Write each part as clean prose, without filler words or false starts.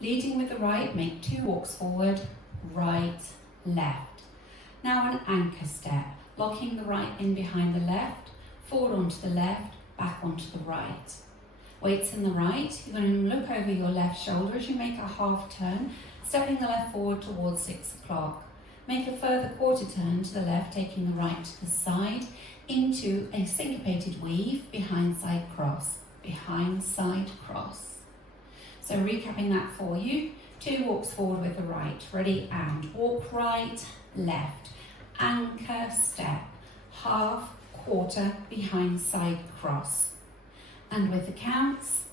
Leading with the right, make 2 walks forward, right, left. Now an anchor step, locking the right in behind the left, forward onto the left, back onto the right. Weights in the right, you're going to look over your left shoulder as you make a half turn, stepping the left forward towards 6 o'clock. Make a further quarter turn to the left, taking the right to the side, into a syncopated weave, behind side cross, behind side cross. So recapping that for you, 2 walks forward with the right, ready, and walk right, left, anchor step, half, quarter, behind side cross. And with the counts,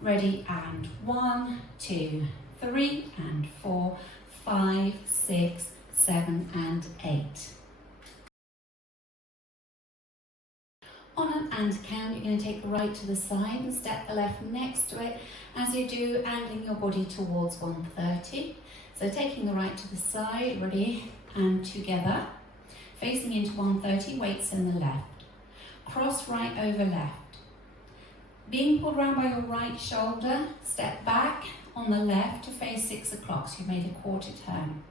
ready, and 1, 2, 3, and 4, 5, 6, 7, and 8. On an and count, you're going to take the right to the side and step the left next to it. As you do, angling your body towards 130. So taking the right to the side, ready, and together. Facing into 130, weights in the left. Cross right over left. Being pulled around by your right shoulder, step back on the left to face 6 o'clock, so you've made a quarter turn.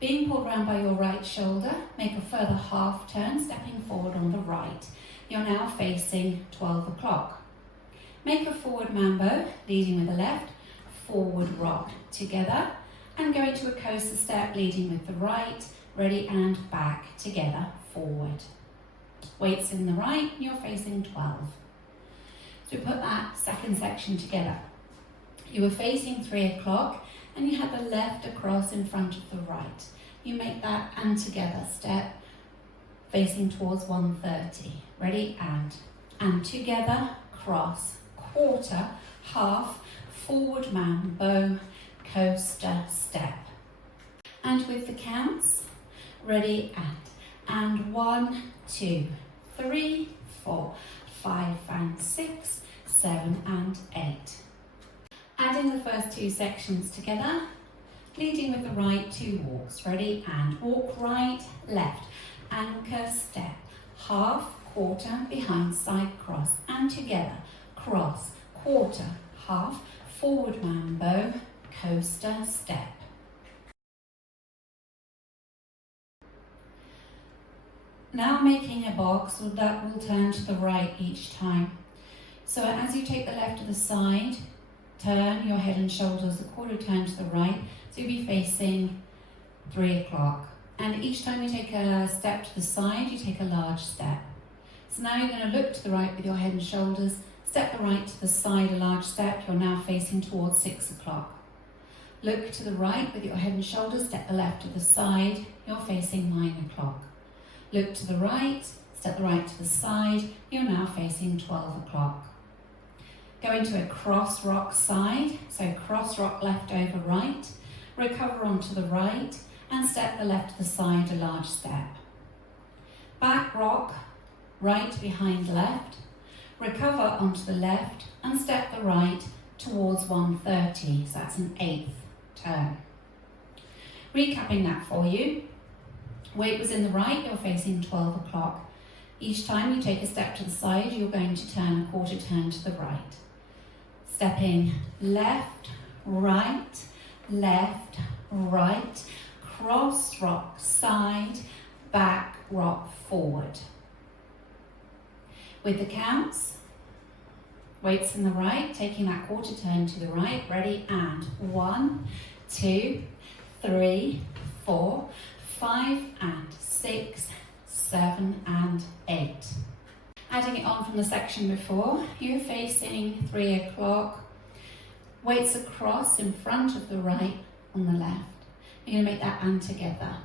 Being pulled around by your right shoulder, make a further half turn, stepping forward on the right. You're now facing 12 o'clock. Make a forward mambo, leading with the left, forward rock together, and go into a coaster step, leading with the right, ready, and back together, forward. Weights in the right, you're facing 12. So put that second section together. You were facing 3 o'clock and you had the left across in front of the right. You make that and together step facing towards 130. Ready, and together, cross, quarter, half, forward mambo, coaster step. And with the counts, ready, and 1, 2, 3, 4, 5, and 6, 7, and 8. Adding the first 2 sections together, leading with the right, 2 walks, ready, and walk right, left, anchor step, half, quarter, behind side cross, and together, cross, quarter, half, forward mambo, coaster step. Now making a box that will turn to the right each time. So as you take the left to the side, turn your head and shoulders a quarter turn to the right, so you'll be facing 3 o'clock. And each time you take a step to the side, you take a large step. So now you're going to look to the right with your head and shoulders, step the right to the side, a large step, you're now facing towards 6 o'clock. Look to the right with your head and shoulders, step the left to the side, you're facing 9 o'clock. Look to the right, step the right to the side, you're now facing 12 o'clock. Go into a cross rock side, so cross rock left over right, recover onto the right, and step the left to the side, a large step. Back rock, right behind left, recover onto the left, and step the right towards 130, so that's an 8th turn. Recapping that for you. Weight was in the right, you're facing 12 o'clock. Each time you take a step to the side, you're going to turn a quarter turn to the right. Stepping left, right, cross rock side, back rock forward. With the counts, weights in the right, taking that quarter turn to the right, ready, and 1, 2, 3, 4, 5, and 6, 7, and 8. Adding it on from the section before, you're facing 3 o'clock, weights across in front of the right on the left. You're going to make that and together.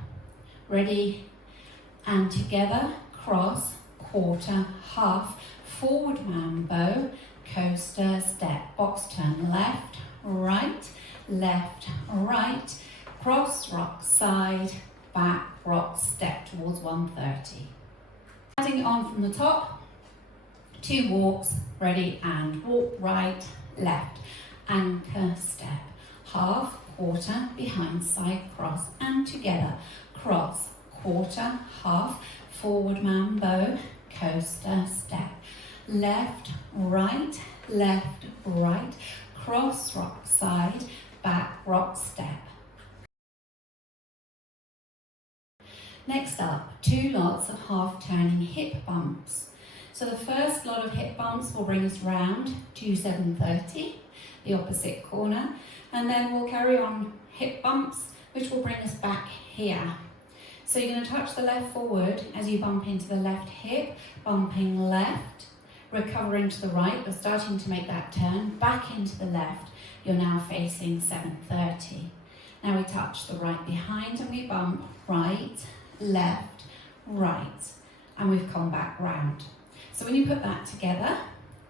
Ready, and together, cross, quarter, half, forward mambo, coaster step, box turn left, right, cross rock side, back rock step towards 130. Adding it on from the top, 2 walks, ready, and walk right, left, anchor step, half, quarter, behind side cross, and together, cross, quarter, half, forward mambo, coaster step, left, right, cross rock side, back rock step. Next up, 2 lots of half turning hip bumps. So the first lot of hip bumps will bring us round to 730, the opposite corner, and then we'll carry on hip bumps, which will bring us back here. So you're going to touch the left forward as you bump into the left hip, bumping left, recover into the right, you're starting to make that turn, back into the left, you're now facing 730. Now we touch the right behind and we bump right, left, right, and we've come back round. So when you put that together,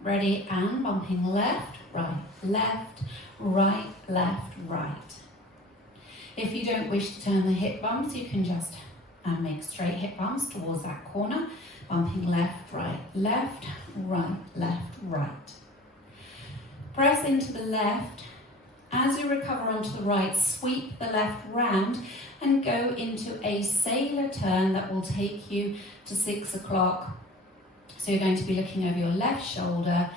ready and bumping left, right, left, right, left, right. If you don't wish to turn the hip bumps, you can just make straight hip bumps towards that corner, bumping left, right, left, right, left, right. Press into the left. As you recover onto the right, sweep the left round and go into a sailor turn that will take you to 6 o'clock. So you're going to be looking over your left shoulder,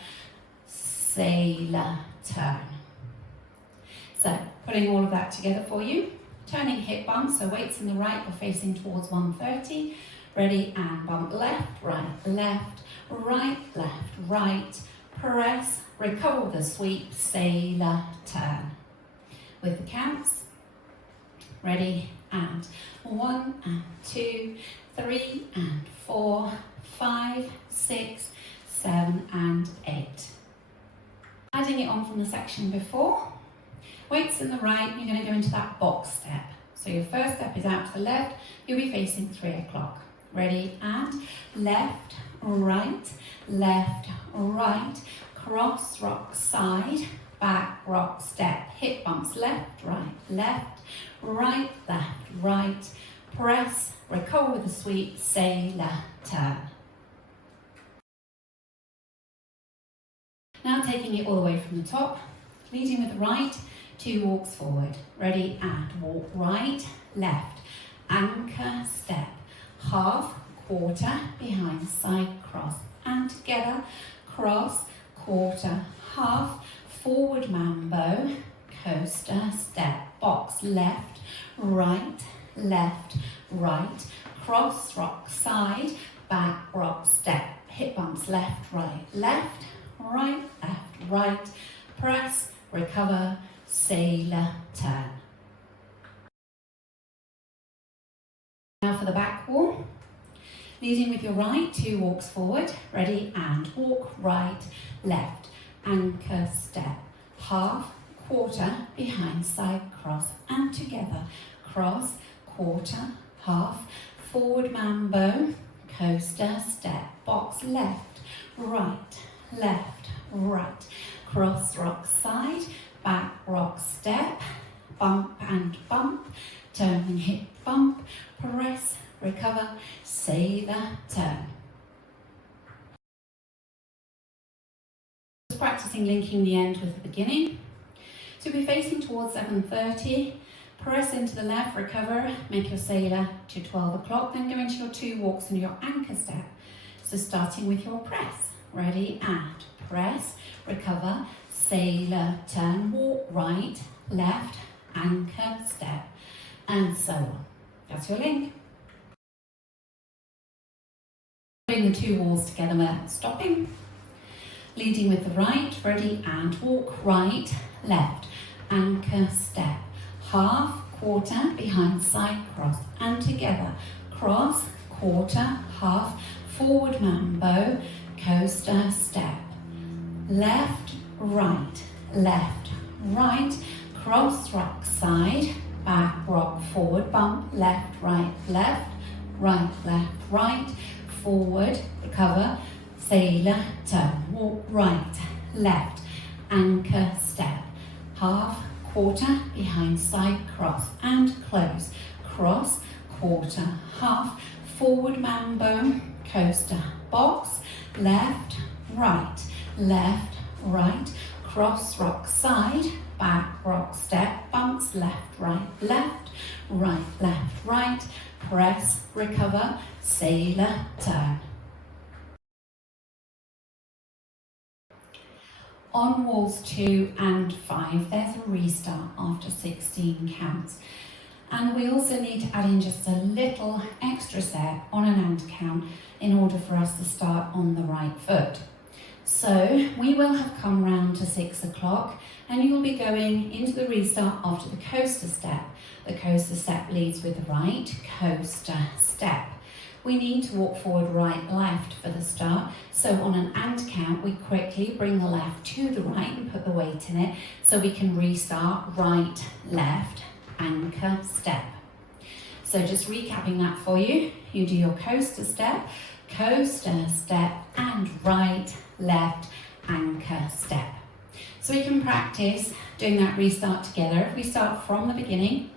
sailor turn. So putting all of that together for you, turning hip bumps, so weights in the right, you're facing towards 130. Ready and bump left, right, left, right, left, right. Press, recover with a sweep, sailor turn. With the counts, ready and 1 and 2, 3 and 4, 5, 6, 7 and 8. Adding it on from the section before, weights in the right, you're going to go into that box step. So your first step is out to the left, you'll be facing 3 o'clock. Ready and left, right, cross rock side, back rock step, hip bumps left, right, press, recover with a sweep, sailor turn. Now taking it all the way from the top, leading with the right, 2 walks forward. Ready and walk right, left, anchor step, half, quarter, behind, side, cross, and together, cross, quarter, half, forward mambo, coaster, step, box, left, right, cross, rock, side, back, rock, step, hip bumps, left, right, press, recover, sailor turn. Now for the back wall, leading with your right, 2 walks forward, ready and walk right, left, anchor step, half, quarter, behind, side, cross, and together, cross, quarter, half, forward mambo, coaster, step, box, left, right, cross, rock, side, back, rock, step, bump and bump, turning hip bump, press, recover, sailor turn. Just practicing linking the end with the beginning. So we'll be facing towards 7:30, press into the left, recover, make your sailor to 12 o'clock, then go into your 2 walks and your anchor step. So starting with your press, ready and press, recover, sailor turn, walk right, left, anchor step, and so on. That's your link. Putting the 2 walls together without stopping. Leading with the right, ready and walk right, left, anchor step, half, quarter, behind, side, cross, and together, cross, quarter, half, forward mambo, coaster, step, left, right, cross, rock, side, back, rock, forward, bump, left, right, forward, recover, sailor turn, walk right, left, anchor step, half, quarter, behind, side, cross, and close, cross, quarter, half, forward mambo, coaster, box, left, right, cross, rock, side, back, rock, step, bumps, left, right, press, recover, sailor turn. On walls 2 and 5, there's a restart after 16 counts. And we also need to add in just a little extra set on an and count in order for us to start on the right foot. So we will have come round to 6 o'clock and you will be going into the restart after the coaster step. The coaster step leads with the right coaster step. We need to walk forward, right, left for the start. So on an and count, we quickly bring the left to the right and put the weight in it so we can restart right, left, anchor, step. So just recapping that for you, you do your coaster step, and right, left, anchor, step. So we can practice doing that restart together. If we start from the beginning,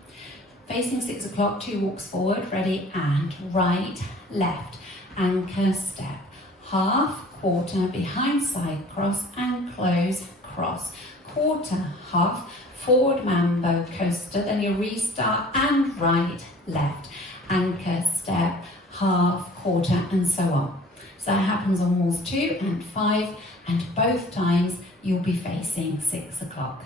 facing 6 o'clock, 2 walks forward, ready, and right, left, anchor, step, half, quarter, behind, side, cross, and close, cross, quarter, half, forward, mambo, coaster, then you restart, and right, left, anchor, step, half, quarter, and so on. So that happens on walls 2 and 5, and both times you'll be facing 6 o'clock.